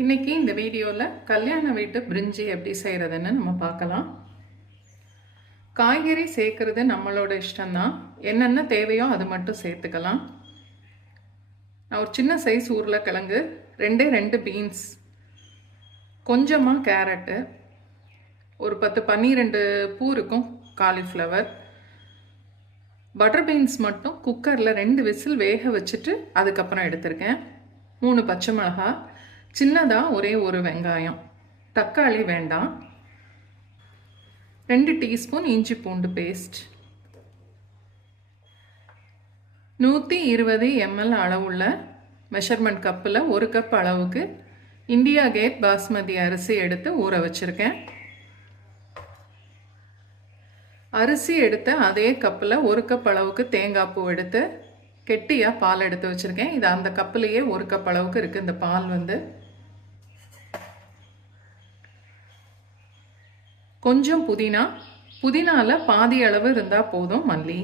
இன்றைக்கி இந்த வீடியோவில் கல்யாண வீட்டு பிரிஞ்சி எப்படி செய்கிறதுன்னு நம்ம பார்க்கலாம். காய்கறி சேர்க்குறது நம்மளோட இஷ்டம்தான். என்னென்ன தேவையோ அது மட்டும் சேர்த்துக்கலாம். நான் ஒரு சின்ன சைஸ் உருளைக்கிழங்கு, 2 பீன்ஸ், கொஞ்சமாக கேரட்டு, ஒரு 10-12 பூ இருக்கும் காலிஃப்ளவர், பட்டர் பீன்ஸ் மட்டும் குக்கரில் 2 விசில் வேக வச்சுட்டு அதுக்கப்புறம் எடுத்திருக்கேன். 3 பச்சை மிளகாய், சின்னதாக ஒரே ஒரு வெங்காயம், தக்காளி வேண்டாம், 2 டீஸ்பூன் இஞ்சி பூண்டு பேஸ்ட், 120 ml அளவுள்ள மெஷர்மெண்ட் கப்பில் 1 கப் அளவுக்கு இந்தியா கேட் பாஸ்மதி அரிசி எடுத்து ஊற வச்சுருக்கேன். அரிசி எடுத்த அதே கப்பில் 1 கப் அளவுக்கு தேங்காய் பூ எடுத்து கெட்டியாக பால் எடுத்து வச்சுருக்கேன். இது அந்த கப்புலேயே 1 கப் அளவுக்கு இருக்குது. இந்த பால் கொஞ்சம் புதினாவில் பாதி அளவு இருந்தால் போதும். மல்லி,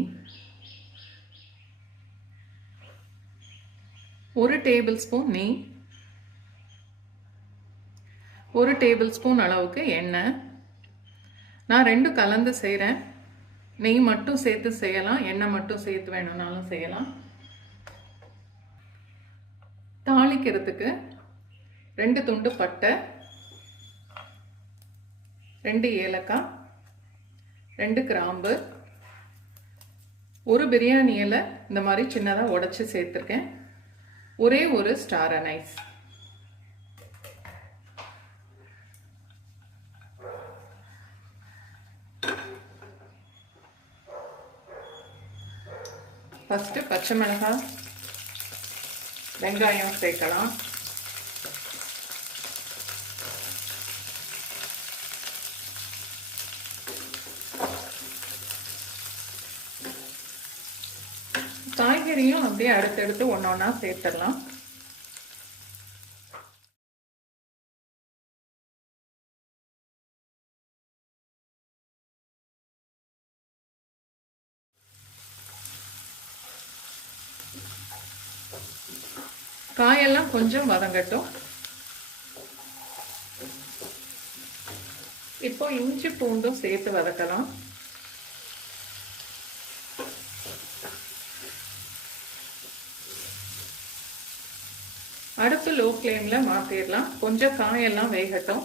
1 டேபிள் ஸ்பூன் நெய், 1 டேபிள் ஸ்பூன் அளவுக்கு எண்ணெய். நான் 2 கலந்து செய்கிறேன். நெய் மட்டும் சேர்த்து செய்யலாம், எண்ணெய் மட்டும் சேர்த்து வேணும்னாலும் செய்யலாம். தாளிக்கிறதுக்கு 2 துண்டு பட்டை, 2 ஏலக்காய், 2 கிராம்பு, 1 பிரியாணி இலை இந்த மாதிரி சின்னதாக உடைச்சி சேர்த்துருக்கேன். ஒரே ஒரு ஸ்டார் அனைஸ். ஃபஸ்ட்டு பச்சை மிளகாய், வெங்காயம் சேர்க்கலாம். காய்கறியும் அப்படியே அடுத்தடுத்து ஒன்றா சேர்த்துடலாம். காயெல்லாம் கொஞ்சம் வதங்கட்டும். இப்போ இஞ்சி பூண்டும் சேர்த்து வதக்கலாம். அடுப்பு லோ ஃப்ளேமில் மாற்றிடலாம். கொஞ்சம் காயெல்லாம் வேகட்டும்.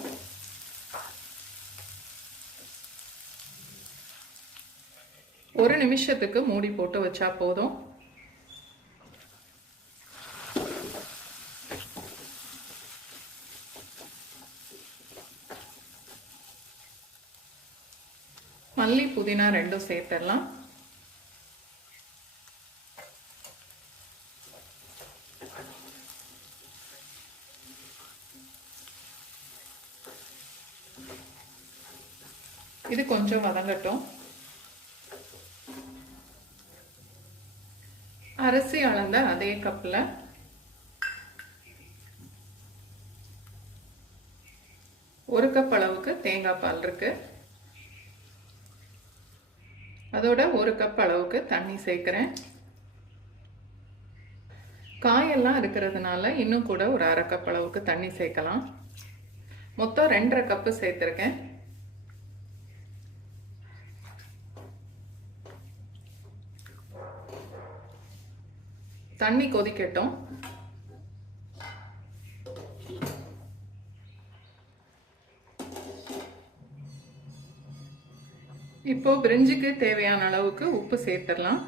ஒரு நிமிஷத்துக்கு மூடி போட்டு வச்சா போதும். மல்லி, புதினா 2 சேர்த்துடலாம். இது கொஞ்சம் வதங்கட்டும். அரிசி அளந்த அதே கப்பில் 1 கப் அளவுக்கு தேங்காய் பால் இருக்கு. அதோட 1 கப் அளவுக்கு தண்ணி சேர்க்கிறேன். காயெல்லாம் இருக்கிறதுனால இன்னும் கூட ஒரு 1/2 கப் அளவுக்கு தண்ணி சேர்க்கலாம். மொத்தம் 2.5 கப்பு சேர்த்துருக்கேன். தண்ணி கொதிக்கட்டும். இப்போ பிரிஞ்சிக்கு தேவையான அளவுக்கு உப்பு சேர்த்துடலாம்.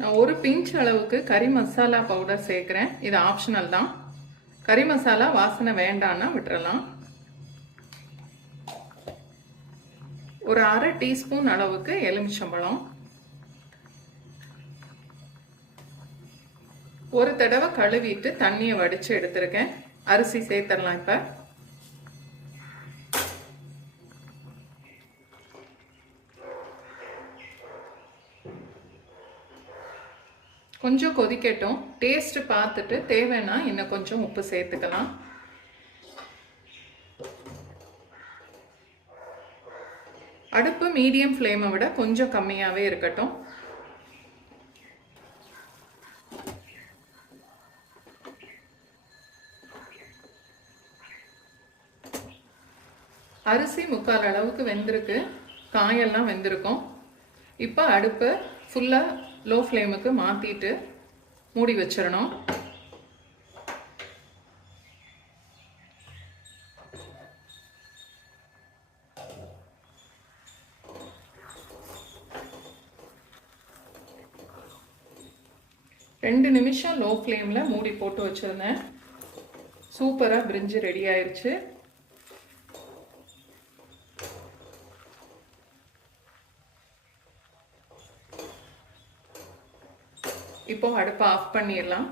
நான் 1 பிஞ்ச் அளவுக்கு கறி மசாலா பவுடர் சேர்க்கிறேன். இது ஆப்ஷனல் தான். கறி மசாலா வாசனை வேண்டான்னா விட்டுறலாம். ஒரு 1/2 டீஸ்பூன் அளவுக்கு எலுமிச்சம்பழம், ஒரு தடவை கழுவிட்டு தண்ணியை வடித்து எடுத்துருக்கேன். அரிசி சேர்த்துடலாம். இப்போ கொஞ்சம் கொதிக்கட்டும். டேஸ்ட் பார்த்துட்டு தேவைன்னா இன்னும் கொஞ்சம் உப்பு சேர்த்துக்கலாம். அடுப்பு மீடியம் ஃப்ளேமை விட கொஞ்சம் கம்மியாகவே இருக்கட்டும். அரிசி முக்கால் அளவுக்கு வெந்திருக்கு, காயெல்லாம் வெந்திருக்கும். இப்போ அடுப்பை ஃபுல்லாக லோ ஃப்ளேமுக்கு மாற்றிட்டு மூடி வச்சிடணும். ரெண்டு நிமிஷம் லோ ஃப்ளேமில் மூடி போட்டு வச்சுருந்தேன். சூப்பராக பிரிஞ்சு ரெடி ஆயிடுச்சு. இப்போ அடுப்பை ஆஃப் பண்ணிடலாம்.